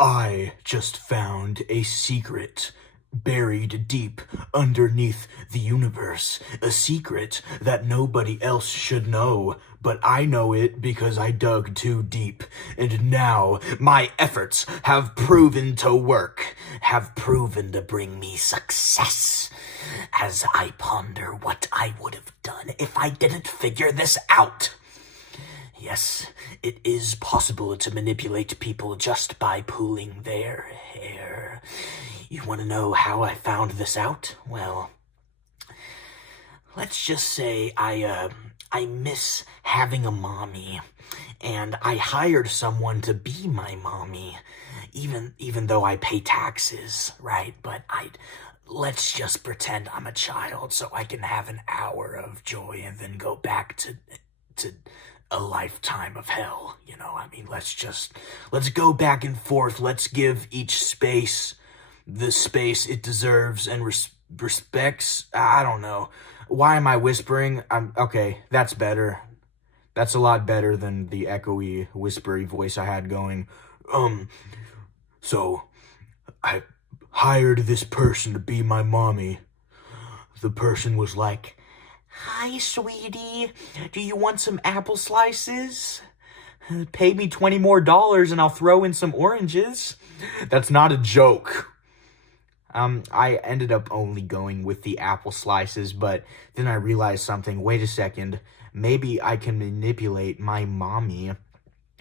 I just found a secret buried deep underneath the universe. A secret that nobody else should know, but I know it because I dug too deep. And now my efforts have proven to work, have proven to bring me success. As I ponder what I would have done if I didn't figure this out. Yes, it is possible to manipulate people just by pulling their hair. You want to know how I found this out? Well, let's just say I miss having a mommy, and I hired someone to be my mommy, even though I pay taxes, right? But let's just pretend I'm a child so I can have an hour of joy and then go back to a lifetime of hell. Let's go back and forth. Let's give each space the space it deserves and respects. I don't know. Why am I whispering? Okay, that's better. That's a lot better than the echoey, whispery voice I had going. So I hired this person to be my mommy. The person was like, "Hi, sweetie. Do you want some apple slices? Pay me $20 more and I'll throw in some oranges." That's not a joke. I ended up only going with the apple slices, but then I realized something. Wait a second. Maybe I can manipulate my mommy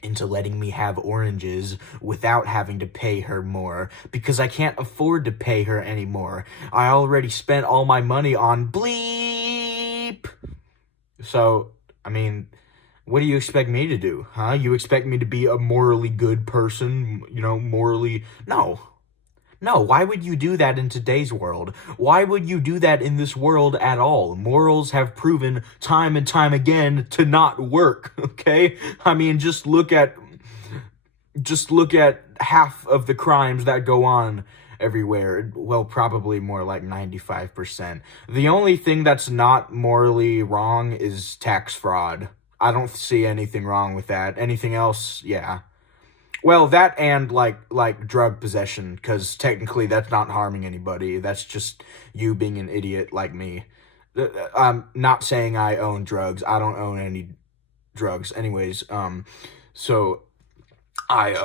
into letting me have oranges without having to pay her more, because I can't afford to pay her anymore. I already spent all my money on bleep. So, what do you expect me to do, huh? You expect me to be a morally good person, morally... No, why would you do that in today's world? Why would you do that in this world at all? Morals have proven time and time again to not work, okay? Just look at half of the crimes that go on everywhere. Well, probably more like 95%. The only thing that's not morally wrong is tax fraud. I don't see anything wrong with that. Anything else, yeah. Well, that and like drug possession, because technically that's not harming anybody. That's just you being an idiot like me. I'm not saying I own drugs. I don't own any drugs. Anyways, so I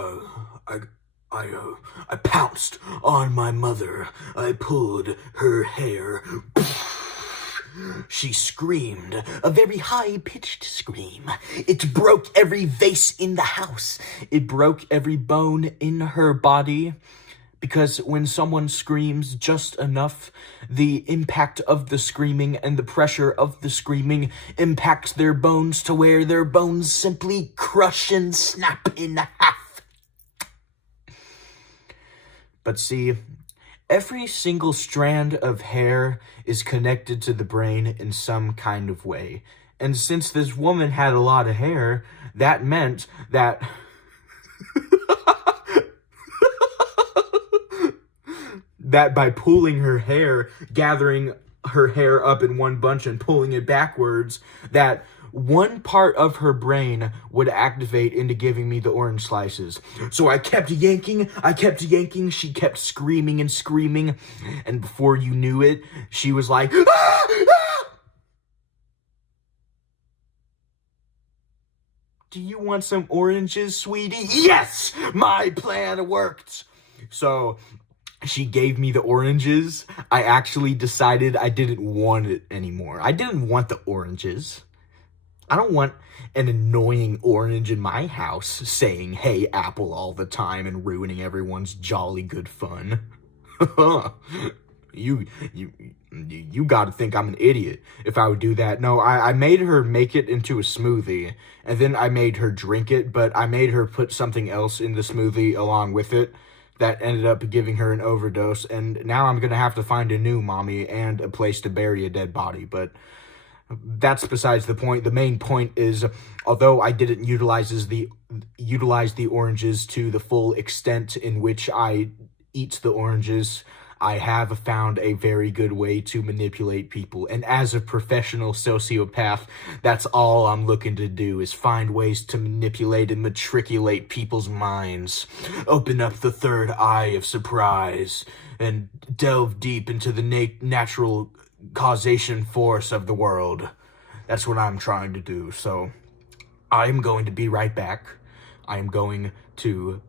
pounced on my mother. I pulled her hair. She screamed, a very high-pitched scream. It broke every vase in the house. It broke every bone in her body. Because when someone screams just enough, the impact of the screaming and the pressure of the screaming impacts their bones to where their bones simply crush and snap in half. But see, every single strand of hair is connected to the brain in some kind of way. And since this woman had a lot of hair, that meant that... that by pulling her hair, gathering her hair up in one bunch and pulling it backwards, that one part of her brain would activate into giving me the orange slices. So I kept yanking, she kept screaming and screaming, and before you knew it, she was like, "Ah! Ah!" "Do you want some oranges, sweetie?" Yes! My plan worked! So she gave me the oranges. I actually decided I didn't want it anymore. I didn't want the oranges. I don't want an annoying orange in my house saying, "Hey, apple," all the time and ruining everyone's jolly good fun. You gotta think I'm an idiot if I would do that. No, I made her make it into a smoothie, and then I made her drink it, but I made her put something else in the smoothie along with it that ended up giving her an overdose, and now I'm gonna have to find a new mommy and a place to bury a dead body, but that's besides the point. The main point is, although I didn't utilize the oranges to the full extent in which I eat the oranges, I have found a very good way to manipulate people. And as a professional sociopath, that's all I'm looking to do is find ways to manipulate and matriculate people's minds. Open up the third eye of surprise and delve deep into the natural causation force of the world. That's what I'm trying to do. So I'm going to be right back. I am going to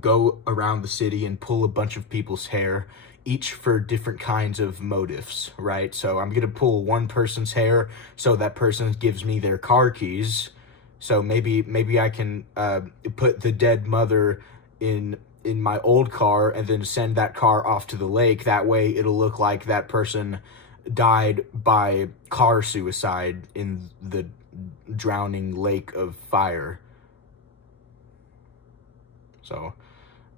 go around the city and pull a bunch of people's hair, each for different kinds of motives, right? So I'm going to pull one person's hair so that person gives me their car keys. So maybe I can put the dead mother in my old car and then send that car off to the lake. That way it'll look like that person died by car suicide in the drowning lake of fire. So,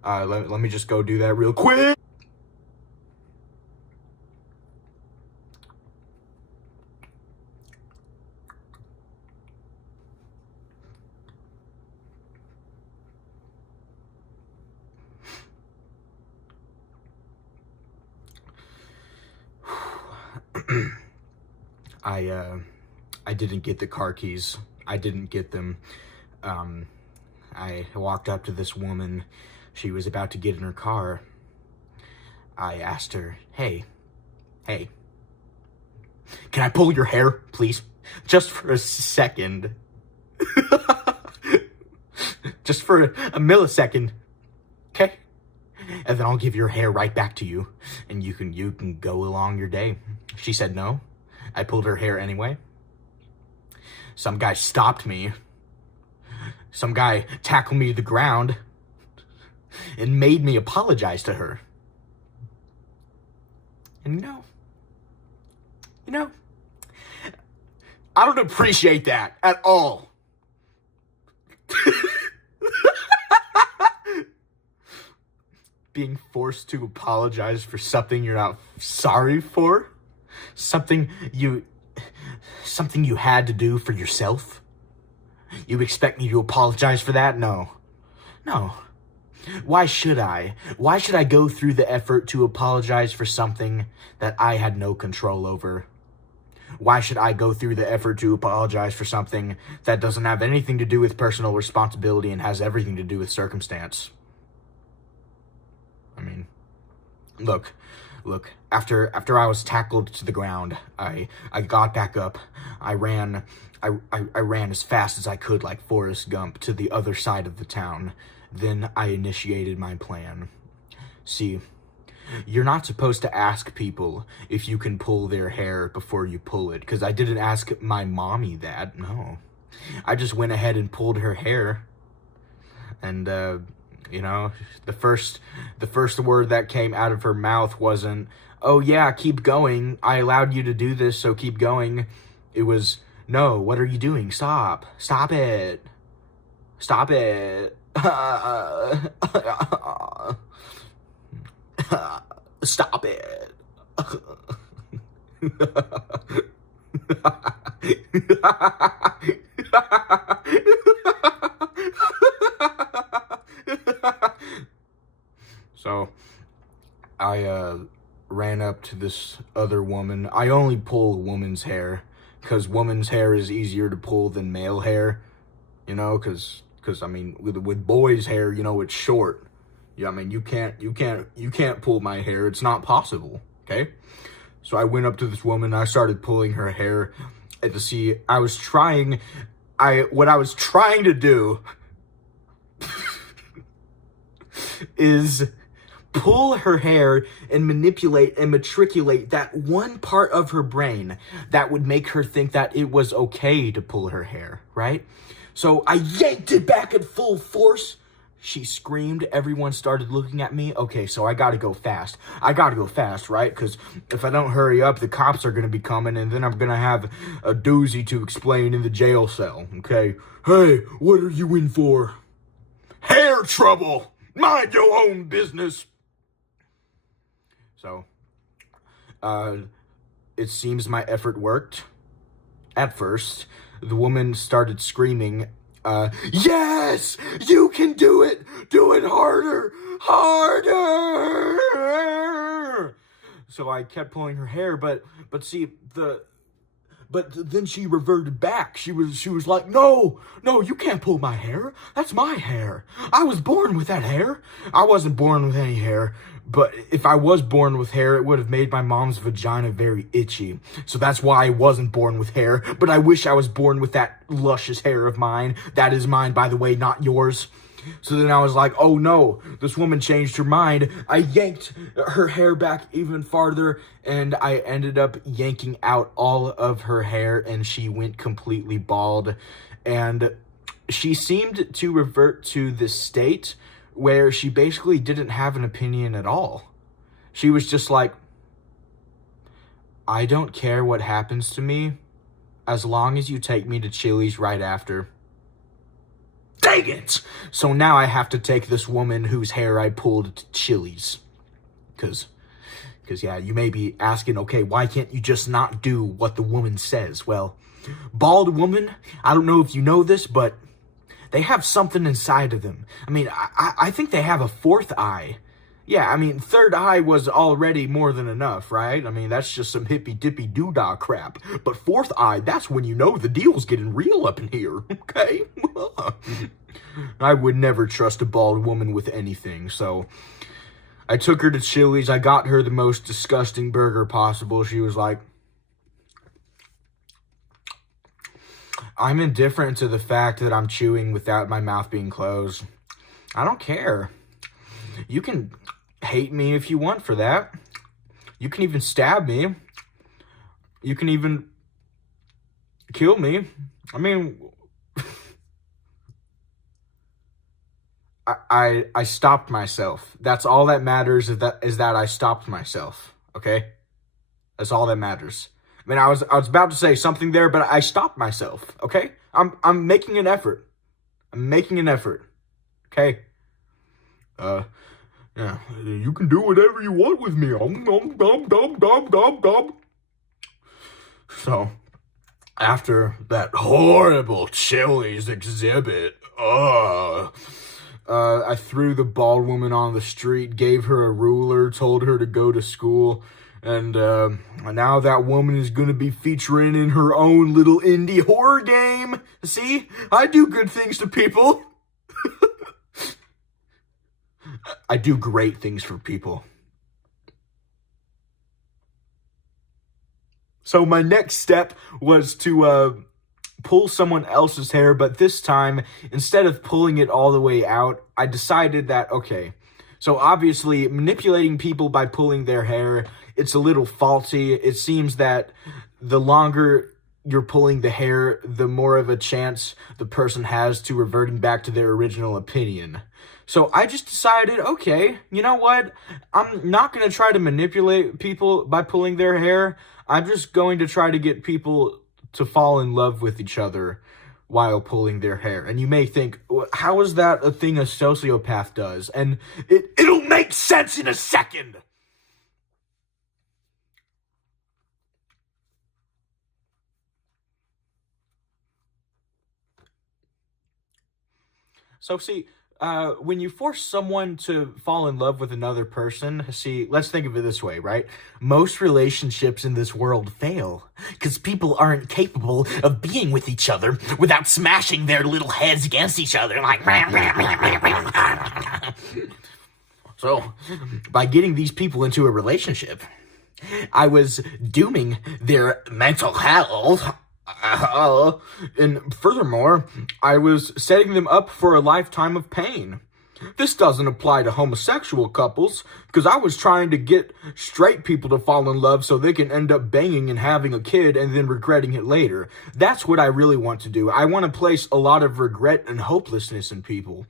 let me just go do that real quick. I didn't get the car keys. I didn't get them. I walked up to this woman. She was about to get in her car. I asked her, hey, can I pull your hair, please? Just for a second. Just for a millisecond. Okay? And then I'll give your hair right back to you. And you can go along your day. She said no. I pulled her hair anyway. Some guy stopped me. Some guy tackled me to the ground and made me apologize to her. And you know, I don't appreciate that at all. Being forced to apologize for something you're not sorry for? Something you had to do for yourself? You expect me to apologize for that? No. Why should I? Why should I go through the effort to apologize for something that I had no control over? Why should I go through the effort to apologize for something that doesn't have anything to do with personal responsibility and has everything to do with circumstance? I mean, look, after I was tackled to the ground, I got back up. I ran as fast as I could like Forrest Gump to the other side of the town. Then I initiated my plan. See, you're not supposed to ask people if you can pull their hair before you pull it, because I didn't ask my mommy that, no. I just went ahead and pulled her hair. And, you know, the first word that came out of her mouth wasn't, oh yeah, keep going. I allowed you to do this, so keep going. It was, no, what are you doing? Stop it. Stop it. Stop it. So, I ran up to this other woman. I only pull woman's hair, because woman's hair is easier to pull than male hair, you know, because I mean, with boys' hair, you know, it's short. Yeah, I mean, you can't pull my hair. It's not possible, okay? So I went up to this woman, I started pulling her hair, and to see, what I was trying to do is pull her hair and manipulate and matriculate that one part of her brain that would make her think that it was okay to pull her hair, right? So I yanked it back at full force. She screamed. Everyone started looking at me. Okay, so I gotta go fast. Right? Because if I don't hurry up, the cops are gonna be coming, and then I'm gonna have a doozy to explain in the jail cell, okay? Hey, what are you in for? Hair trouble! Mind your own business! So, it seems my effort worked. At first, the woman started screaming, yes, you can do it harder. so I kept pulling her hair, but see, but then she reverted back. She was like, no, you can't pull my hair. That's my hair. I was born with that hair. I wasn't born with any hair, but if I was born with hair, it would have made my mom's vagina very itchy. So that's why I wasn't born with hair, but I wish I was born with that luscious hair of mine. That is mine, by the way, not yours. So then I was like, oh no, this woman changed her mind. I yanked her hair back even farther, and I ended up yanking out all of her hair, and she went completely bald. And she seemed to revert to this state where she basically didn't have an opinion at all. She was just like, I don't care what happens to me as long as you take me to Chili's right after. Dang it! So now I have to take this woman whose hair I pulled to Chili's. Because yeah, you may be asking, okay, why can't you just not do what the woman says? Well, bald woman, I don't know if you know this, but they have something inside of them. I mean, I think they have a fourth eye. Yeah, I mean, third eye was already more than enough, right? I mean, that's just some hippy-dippy doodah crap. But fourth eye, that's when you know the deal's getting real up in here, okay? I would never trust a bald woman with anything, so I took her to Chili's. I got her the most disgusting burger possible. She was like, I'm indifferent to the fact that I'm chewing without my mouth being closed. I don't care. You can hate me if you want for that. You can even stab me. You can even kill me. I mean, I stopped myself. That's all that matters, is that I stopped myself. Okay? That's all that matters. I mean, I was about to say something there, but I stopped myself. Okay? I'm making an effort. I'm making an effort. Okay? Yeah, you can do whatever you want with me. So, after that horrible Chili's exhibit, I threw the bald woman on the street, gave her a ruler, told her to go to school, and now that woman is going to be featuring in her own little indie horror game. See? I do good things to people. I do great things for people. So my next step was to pull someone else's hair, but this time, instead of pulling it all the way out, I decided that, okay, so obviously manipulating people by pulling their hair, it's a little faulty. It seems that the longer you're pulling the hair, the more of a chance the person has to reverting back to their original opinion. So I just decided, okay, you know what? I'm not going to try to manipulate people by pulling their hair. I'm just going to try to get people to fall in love with each other while pulling their hair. And you may think, how is that a thing a sociopath does? And it'll make sense in a second. So see, when you force someone to fall in love with another person, see, let's think of it this way, right? Most relationships in this world fail because people aren't capable of being with each other without smashing their little heads against each other like... So, by getting these people into a relationship, I was dooming their mental health. And furthermore, I was setting them up for a lifetime of pain. This doesn't apply to homosexual couples, because I was trying to get straight people to fall in love so they can end up banging and having a kid and then regretting it later. That's what I really want to do. I want to place a lot of regret and hopelessness in people.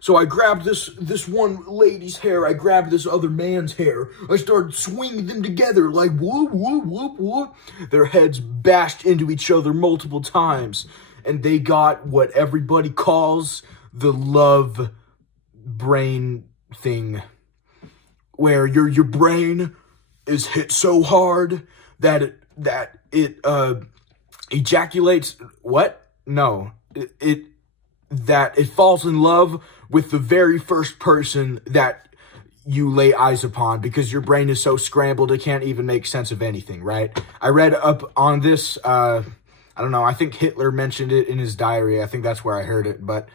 So I grabbed this one lady's hair, I grabbed this other man's hair, I started swinging them together like whoop, whoop, whoop, whoop. Their heads bashed into each other multiple times, and they got what everybody calls the love brain thing, where your brain is hit so hard that it ejaculates, what? No, that it falls in love with the very first person that you lay eyes upon, because your brain is so scrambled it can't even make sense of anything, right? I read up on this, I don't know, I think Hitler mentioned it in his diary. I think that's where I heard it, but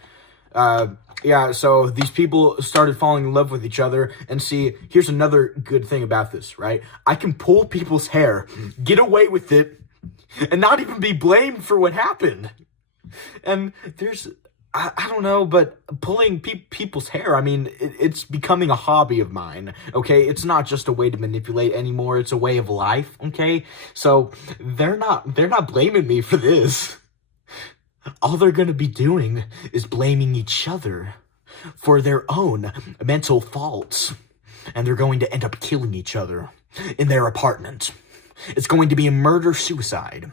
yeah, so these people started falling in love with each other. And see, here's another good thing about this, right? I can pull people's hair, get away with it, and not even be blamed for what happened. And there's, I don't know, but pulling people's hair, I mean, it's becoming a hobby of mine, okay? It's not just a way to manipulate anymore, it's a way of life, okay? So they're not blaming me for this. All they're gonna be doing is blaming each other for their own mental faults. And they're going to end up killing each other in their apartment. It's going to be a murder-suicide.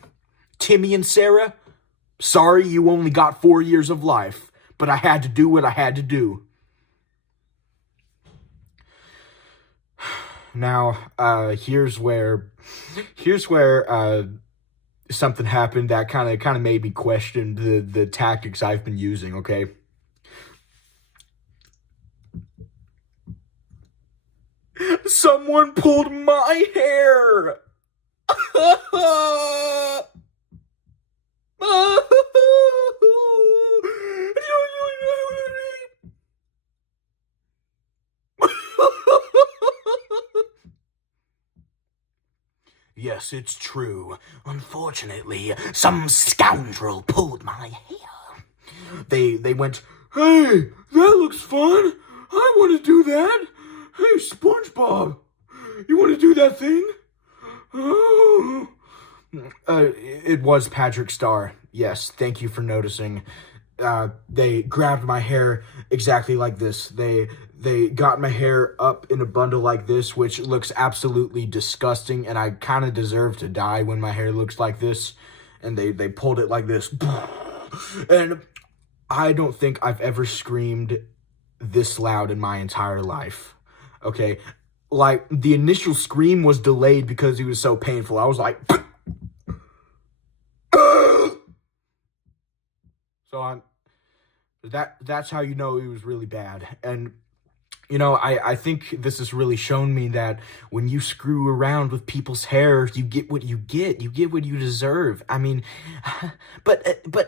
Timmy and Sarah, sorry you only got 4 years of life, but I had to do what I had to do. Now, here's where something happened that kind of made me question the tactics I've been using, okay? Someone pulled my hair! Yes, it's true. Unfortunately, some scoundrel pulled my hair. They went, "Hey, that looks fun. I want to do that. Hey, SpongeBob, you want to do that thing?" Oh. It was Patrick Star. Yes, thank you for noticing. They grabbed my hair exactly like this. They got my hair up in a bundle like this, which looks absolutely disgusting, and I kind of deserve to die when my hair looks like this. And they pulled it like this. And I don't think I've ever screamed this loud in my entire life. Okay? Like, the initial scream was delayed because it was so painful. I was like... So that's how you know it was really bad. And, you know, I think this has really shown me that when you screw around with people's hair, you get what you get. You get what you deserve. I mean, but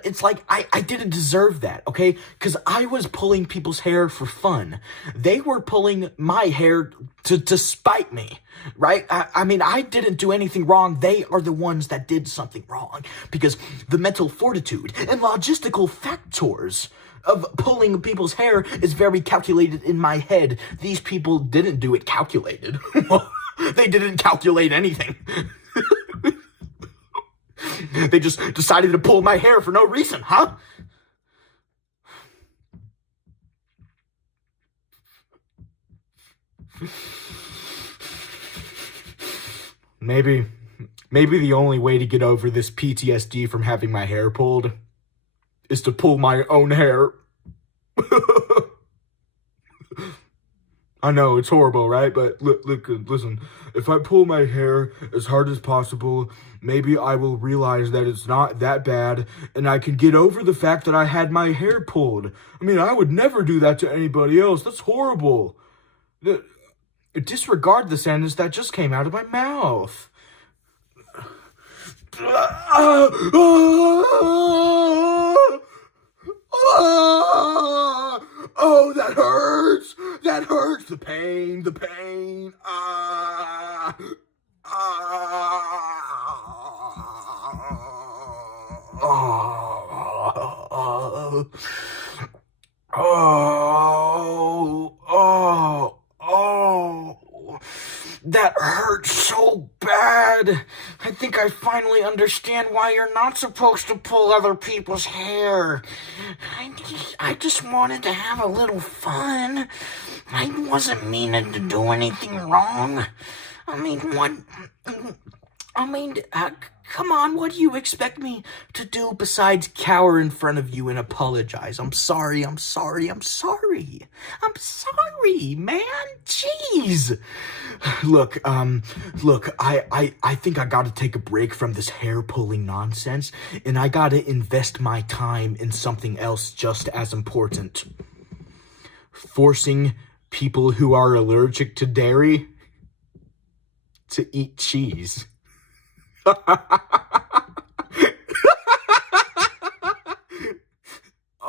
it's like, I didn't deserve that, okay? Because I was pulling people's hair for fun. They were pulling my hair to spite me, right? I mean, I didn't do anything wrong. They are the ones that did something wrong. Because the mental fortitude and logistical factors of pulling people's hair is very calculated in my head. These people didn't do it calculated. They didn't calculate anything. They just decided to pull my hair for no reason, huh? Maybe the only way to get over this PTSD from having my hair pulled is to pull my own hair. I know, it's horrible, right? But look, listen, if I pull my hair as hard as possible, maybe I will realize that it's not that bad, and I can get over the fact that I had my hair pulled. I mean, I would never do that to anybody else. That's horrible. Disregard the sentence that just came out of my mouth. Oh, that hurts! That hurts! The pain! That hurts so bad. I think I finally understand why you're not supposed to pull other people's hair. I just wanted to have a little fun. I wasn't meaning to do anything wrong. Come on, what do you expect me to do besides cower in front of you and apologize? I'm sorry, man. Jeez. Look, I think I gotta take a break from this hair-pulling nonsense, and I gotta invest my time in something else just as important. Forcing people who are allergic to dairy to eat cheese.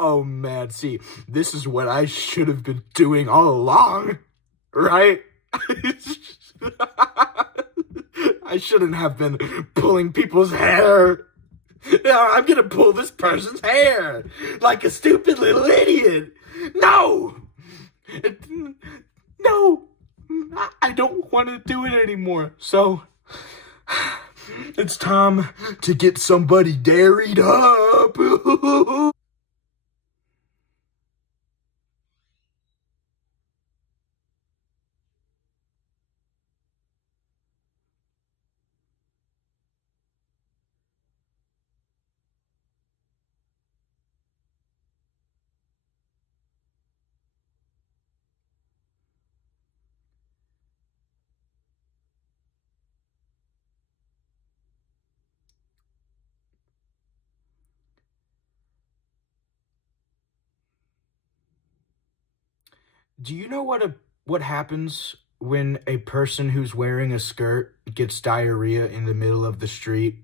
Oh man, see, this is what I should have been doing all along, right? I shouldn't have been pulling people's hair. Yeah, I'm gonna pull this person's hair like a stupid little idiot. No! No! I don't want to do it anymore. So, it's time to get somebody dairied up. Do you know what happens when a person who's wearing a skirt gets diarrhea in the middle of the street?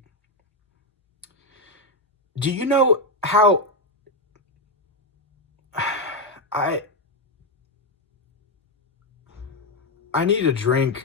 Do you know how I I need a drink.